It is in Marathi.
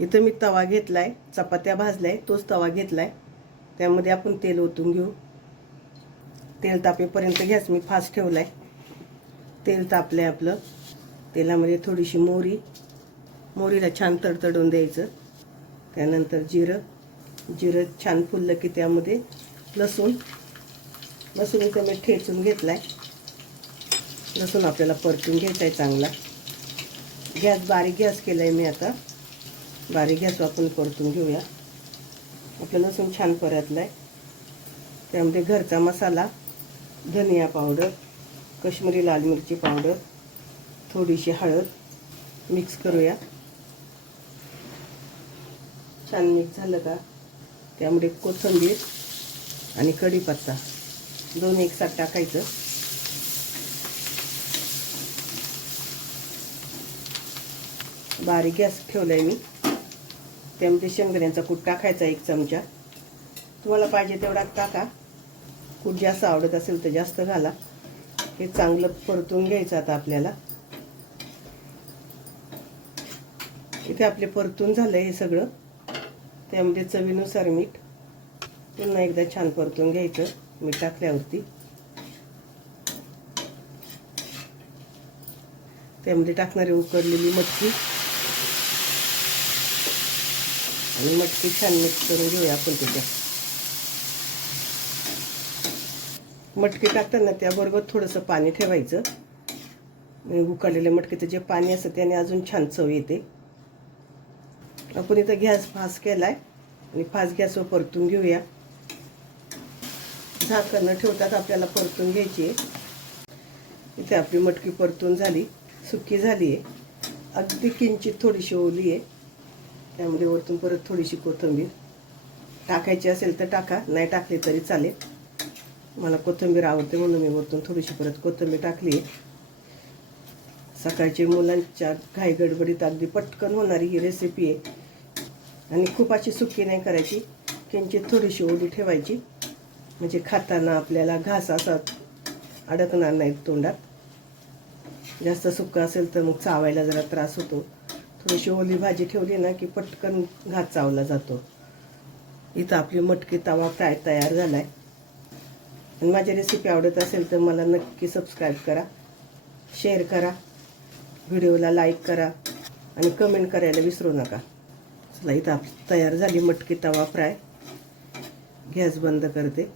इथं मी तवा घेतलाय, चपात्या भाजलाय, तोच तवा घेतलाय. त्यामध्ये आपण तेल ओतून घेऊ. तेल तापेपर्यंत गॅस मी फास्ट ठेवलाय. तेल तापलंय आपलं. तेलामध्ये थोडीशी मोहरीला छान तडतडून द्यायचं. त्यानंतर जिरं छान फुललं की त्यामध्ये लसूण इथं मी ठेचून घेतलाय. लसूण आपल्याला परतून घ्यायचा आहे चांगला. बारीक गॅस केलाय मी आता. बारीक गॅस आपण परतून घेऊया. आपलं लसूण छान परतलाय. त्यामध्ये घरचा मसाला, धनिया पावडर, काश्मीरी लाल मिरची पावडर, थोडीशी हळद मिक्स करूया. छान मिक्स झालं का त्यामध्ये कोथिंबीर आणि कढीपत्ता दोन्ही एकसाथ टाकायचं. बारीक गॅस ठेवलाय मी. त्यामध्ये शेंगदाण्याचा कूट टाकायचा 1 चमचा. तुम्हाला पाहिजे तेवढा टाका. कूट जास्त आवडत असेल तर जास्त घाला. हे चांगलं परतून घ्यायचं आता आपल्याला. इथे आपले परतून झालंय हे सगळं. त्यामध्ये चवीनुसार मीठ पुन्हा एकदा छान परतून घ्यायचं मीठ टाकल्यावरती. त्यामध्ये टाकणारी उकडलेली मटकी आणि मटकी छान मिक्स करून घेऊया आपण. त्याच्यात मटकी टाकताना त्याबरोबर थोडंसं पाणी ठेवायचं. उकडलेल्या मटकीचं जे पाणी असतं त्याने अजून छान चव येते. आपण इथं गॅस फास्ट केलाय आणि फास्ट गॅसवर परतून घेऊया. झाकण न ठेवतात आपल्याला परतून घ्यायची आहे. इथे आपली मटकी परतून झाली, सुकी झाली आहे. अगदी किंचित थोडीशी ओली आहे. त्यामध्ये वरतून परत थोडीशी कोथिंबीर टाकायची असेल तर टाका, नाही टाकली तरी चालेल. मला कोथिंबीर आवडते म्हणून मी वरतून थोडीशी परत कोथिंबीर टाकली आहे. सकाळची मुलांच्या घाई गडबडीत अगदी पटकन होणारी ही रेसिपी आहे. आणि खूप अशी सुकी नाही करायची, किंचित थोडीशी ओली ठेवायची म्हणजे खाताना आपल्याला घास असा अडकणार नाही तोंडात. जास्त सुक्का असेल तर मग चावायला जरा त्रास होतो. थोडीशी ओली भाजी ठेवली ना की पटकन घास चावला जातो. इथं आपली मटकी तवा फ्राय तयार झालाय. आणि माझी रेसिपी आवडत असेल तर मला नक्की सबस्क्राईब करा, शेअर करा, व्हिडिओला लाईक करा आणि कमेंट करायला विसरू नका. चला, इथं तयार झाली मटकी तवा फ्राय. गॅस बंद करते.